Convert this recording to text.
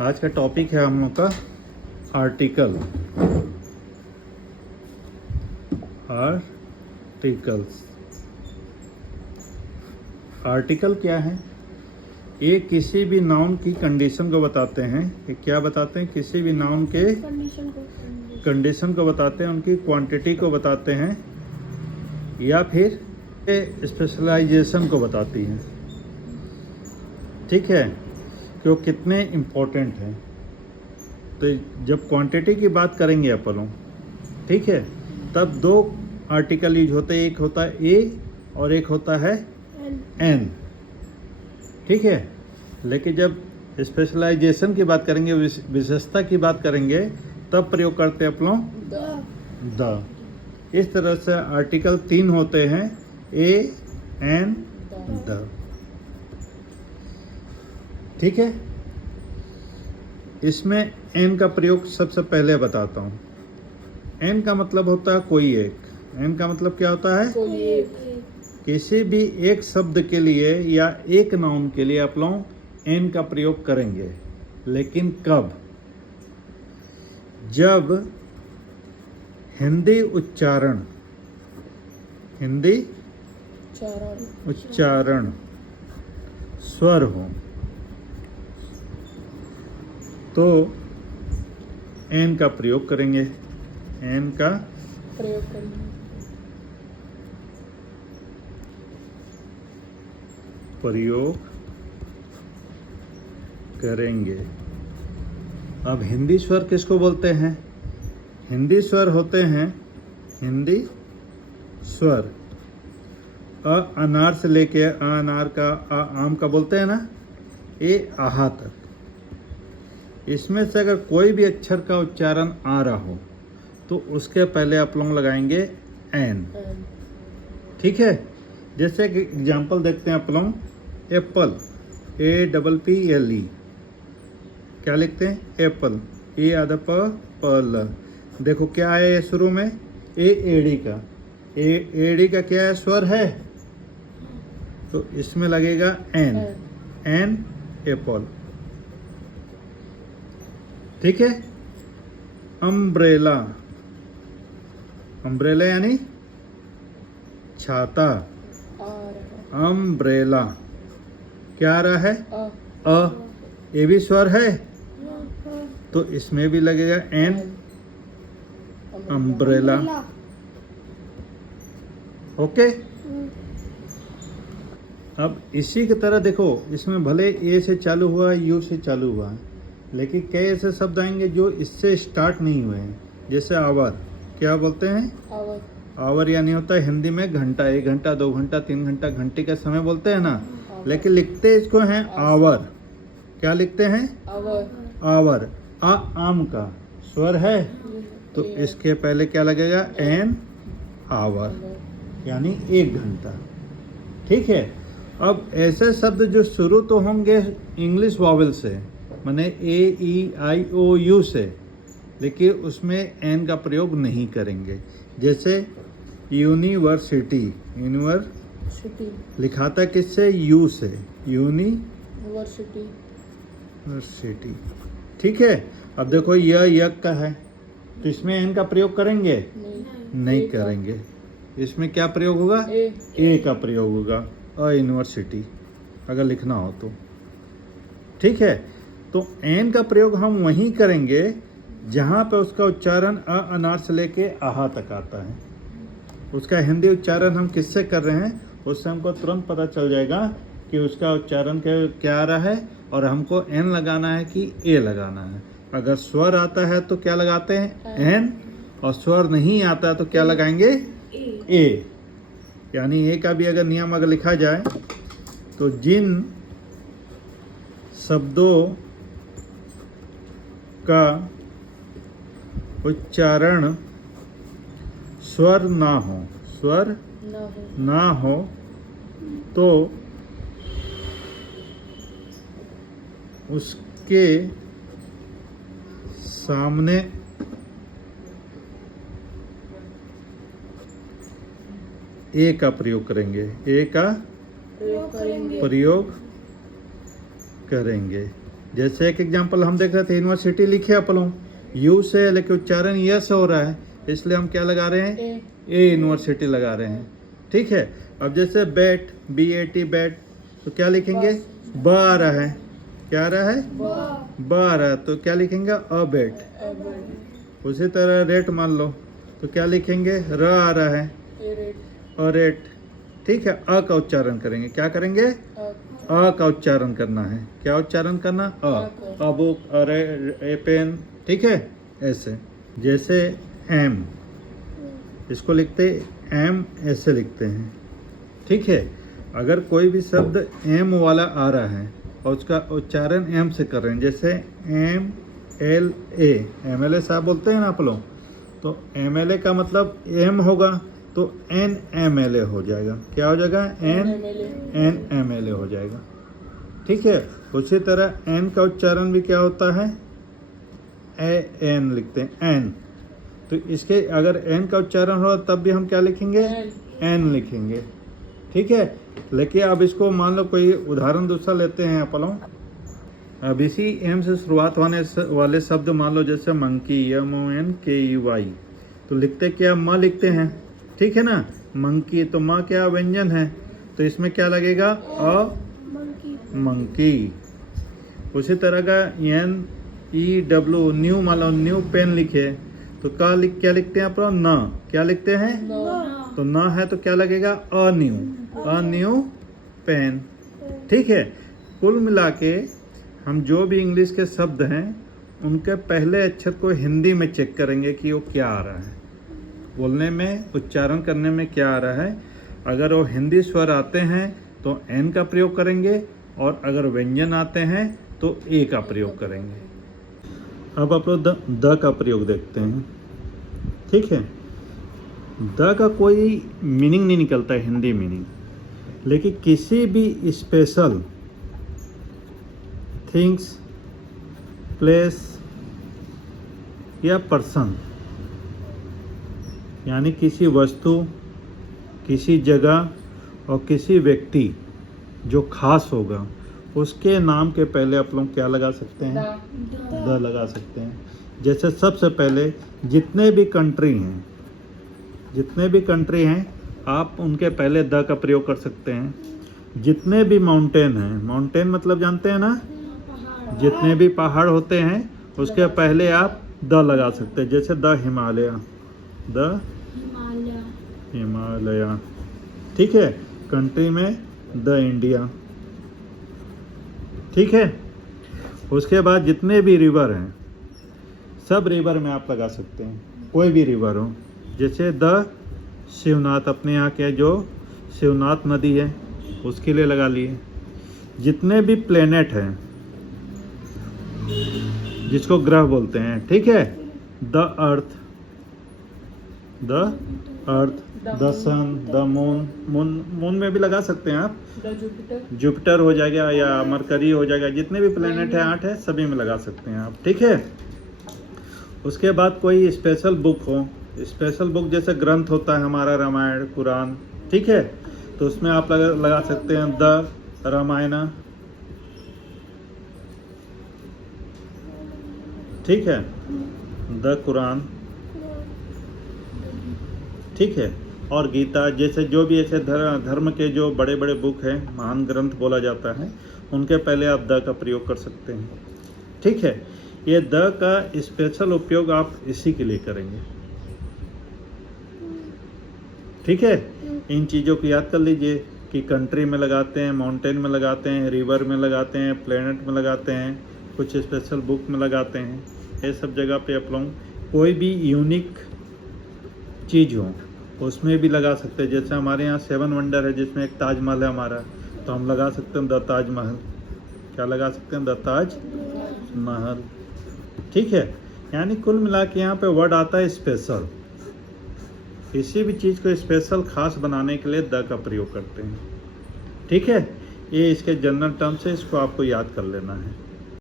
आज का टॉपिक है हम लोग का आर्टिकल। आर्टिकल्स। आर्टिकल क्या है? ये किसी भी नाउन की कंडीशन को बताते हैं। ये क्या बताते हैं? किसी भी नाउन के कंडीशन को बताते हैं, उनकी क्वांटिटी को बताते हैं, या फिर स्पेशलाइजेशन को बताती हैं। ठीक है, कि वो कितने इम्पोर्टेंट हैं। तो जब क्वांटिटी की बात करेंगे अपन लोग, ठीक है, तब दो आर्टिकल यूज होते हैं। एक होता है ए और एक होता है एन। ठीक है, लेकिन जब स्पेशलाइजेशन की बात करेंगे, विशेषता की बात करेंगे, तब प्रयोग करते हैं अपन लोग द। इस तरह से आर्टिकल 3 होते हैं, ए, एन, द। ठीक है, इसमें एन का प्रयोग सबसे पहले बताता हूँ। एन का मतलब होता है कोई एक। एन का मतलब क्या होता है? कोई एक। किसी भी एक शब्द के लिए या एक नाउन के लिए आप लोग एन का प्रयोग करेंगे, लेकिन कब? जब हिंदी उच्चारण स्वर हो, तो एन का प्रयोग करेंगे। एन का प्रयोग करेंगे। अब हिंदी स्वर किसको बोलते हैं? हिंदी स्वर होते हैं, हिंदी स्वर अ अनार से लेके अ अनार का, अ आम का बोलते हैं ना, ये आहा तक। इसमें से अगर कोई भी अक्षर का उच्चारण आ रहा हो तो उसके पहले आप लोग लगाएंगे एन। ठीक है, जैसे कि एग्जाम्पल देखते हैं आप लोग। Apple, APPLE। क्या लिखते हैं? एप्पल। ए आधा प, ल। देखो क्या है शुरू में? एडी का। एडी का क्या है? स्वर है, तो इसमें लगेगा एन। An apple. ठीक है। अम्ब्रेला। अम्ब्रेला यानी छाता। अम्ब्रेला क्या आ रहा है? अ। ये भी स्वर है, तो इसमें भी लगेगा एन। अम्ब्रेला। ओके। अब इसी की तरह देखो, इसमें भले ए से चालू हुआ, यू से चालू हुआ, लेकिन कई ऐसे शब्द आएंगे जो इससे स्टार्ट नहीं हुए हैं। जैसे आवर। क्या बोलते हैं? आवर यानी होता है हिंदी में घंटा। 1 घंटा, 2 घंटा, 3 घंटा, घंटे का समय बोलते हैं ना, लेकिन लिखते इसको हैं आवर। क्या लिखते हैं? आवर। आम का स्वर है, तो इसके पहले क्या लगेगा? एन। आवर यानी 1 घंटा। ठीक है। अब ऐसे शब्द जो शुरू तो होंगे इंग्लिश वॉवेल से, माने AEIOU से, लेकिन उसमें एन का प्रयोग नहीं करेंगे। जैसे यूनिवर्सिटी। यूनिवर्सिटी लिखाता किससे? यू से। यूनिवर्सिटी। ठीक है। अब देखो यह यक का है, तो इसमें एन का प्रयोग करेंगे? नहीं करेंगे। इसमें क्या प्रयोग होगा? ए का प्रयोग होगा। अ यूनिवर्सिटी अगर लिखना हो तो। ठीक है, तो एन का प्रयोग हम वहीं करेंगे जहाँ पे उसका उच्चारण अ अनार से लेके आहा तक आता है। उसका हिंदी उच्चारण हम किससे कर रहे हैं, उससे हमको तुरंत पता चल जाएगा कि उसका उच्चारण क्या आ रहा है, और हमको एन लगाना है कि ए लगाना है। अगर स्वर आता है तो क्या लगाते हैं? एन। और स्वर नहीं आता तो क्या लगाएंगे? ए। यानी ए का भी अगर नियम अगर लिखा जाए, तो जिन शब्दों का उच्चारण स्वर ना हो तो उसके सामने ए का प्रयोग करेंगे। ए का प्रयोग करेंगे। जैसे एक एग्जांपल हम देख रहे थे, यूनिवर्सिटी लिखे अपन यू से, लेकिन उच्चारण य से हो रहा है, इसलिए हम क्या लगा रहे हैं, ए यूनिवर्सिटी लगा रहे हैं। ठीक है। अब जैसे बैट, BAT बैट, तो क्या लिखेंगे, ब आ रहा है, क्या आ रहा है, ब आ रहा है, तो क्या लिखेंगे, अ बैट। उसी तरह रेट मान लो, तो क्या लिखेंगे, र आ रहा है, अ रेट। ठीक है। अ का उच्चारण करेंगे, क्या करेंगे, अ का उच्चारण करना है। क्या उच्चारण करना, अ बुक, ए पेन। ठीक है। ऐसे जैसे एम, इसको लिखते एम, ऐसे लिखते हैं। ठीक है। अगर कोई भी शब्द एम वाला आ रहा है और उसका उच्चारण एम से कर रहे हैं, जैसे MLA, MLA साहब बोलते हैं ना आप लोग, तो MLA का मतलब एम होगा, तो NMLA हो जाएगा। क्या हो जाएगा, NMLA हो जाएगा। ठीक है। उसी तरह एन का उच्चारण भी क्या होता है, AN लिखते हैं, एन। तो इसके अगर एन का उच्चारण हो तब भी हम क्या लिखेंगे, एन लिखेंगे। ठीक है। लेकिन अब इसको मान लो कोई उदाहरण दूसरा लेते हैं आप लोग। अब इसी एम से शुरुआत होने वाले शब्द मान लो जैसे मंकी, MONKEY, तो लिखते क्या, म लिखते हैं। ठीक है ना, मंकी, तो म क्या व्यंजन है, तो इसमें क्या लगेगा, अ मंकी। उसी तरह का NEW, न्यू मान लो, न्यू पेन लिखे, तो क्या लिखते हैं आप लोग, न, क्या लिखते हैं, तो न है तो क्या लगेगा, अ न्यू पेन। ठीक है। कुल मिला के हम जो भी इंग्लिश के शब्द हैं उनके पहले अक्षर को हिंदी में चेक करेंगे कि वो क्या आ रहा है, बोलने में, उच्चारण करने में क्या आ रहा है। अगर वो हिंदी स्वर आते हैं तो एन का प्रयोग करेंगे, और अगर व्यंजन आते हैं तो ए का प्रयोग करेंगे। अब आप लोग द का प्रयोग देखते हैं। ठीक है। द का कोई मीनिंग नहीं निकलता है, हिंदी मीनिंग, लेकिन किसी भी स्पेशल थिंग्स, प्लेस या पर्सन, यानी किसी वस्तु, किसी जगह और किसी व्यक्ति जो खास होगा, उसके नाम के पहले आप लोग क्या लगा सकते हैं, द लगा सकते हैं। जैसे सबसे पहले जितने भी कंट्री हैं आप उनके पहले द का प्रयोग कर सकते हैं। जितने भी माउंटेन हैं, माउंटेन मतलब जानते हैं ना, जितने भी पहाड़ होते हैं उसके पहले आप द लगा सकते हैं। जैसे द हिमालय, हिमालय। ठीक है। कंट्री में द इंडिया। ठीक है। उसके बाद जितने भी रिवर हैं, सब रिवर में आप लगा सकते हैं, कोई भी रिवर हो। जैसे द शिवनाथ, अपने यहाँ के जो शिवनाथ नदी है उसके लिए लगा लिए। जितने भी प्लेनेट हैं, जिसको ग्रह बोलते हैं, ठीक है, the earth, the sun, the moon में भी लगा सकते हैं आप, जुपिटर हो जाएगा या मरकरी हो जाएगा, जितने भी प्लेनेट है 8 है, सभी में लगा सकते हैं आप। ठीक है। उसके बाद कोई स्पेशल बुक हो, स्पेशल बुक जैसे ग्रंथ होता है हमारा रामायण, कुरान, ठीक है, तो उसमें आप लगा सकते हैं द रामायण। ठीक है। The Quran. ठीक है। और गीता, जैसे जो भी ऐसे धर्म के जो बड़े बड़े बुक हैं, महान ग्रंथ बोला जाता है, उनके पहले आप द का प्रयोग कर सकते हैं। ठीक है। ये द का स्पेशल उपयोग आप इसी के लिए करेंगे। ठीक है। इन चीज़ों को याद कर लीजिए कि कंट्री में लगाते हैं, माउंटेन में लगाते हैं, रिवर में लगाते हैं, प्लेनेट में लगाते हैं, कुछ स्पेशल बुक में लगाते हैं। ये सब जगह पे आप लोग कोई भी यूनिक चीज़ हो उसमें भी लगा सकते हैं। जैसे हमारे यहाँ 7 वंडर है, जिसमें एक ताजमहल है हमारा, तो हम लगा सकते हैं द ताजमहल। क्या लगा सकते हैं, द ताजमहल। ठीक है। यानी कुल मिला के यहाँ पे वर्ड आता है स्पेशल। किसी भी चीज़ को स्पेशल खास बनाने के लिए द का प्रयोग करते हैं। ठीक है। ये इसके जनरल टर्म्स है, इसको आपको याद कर लेना है।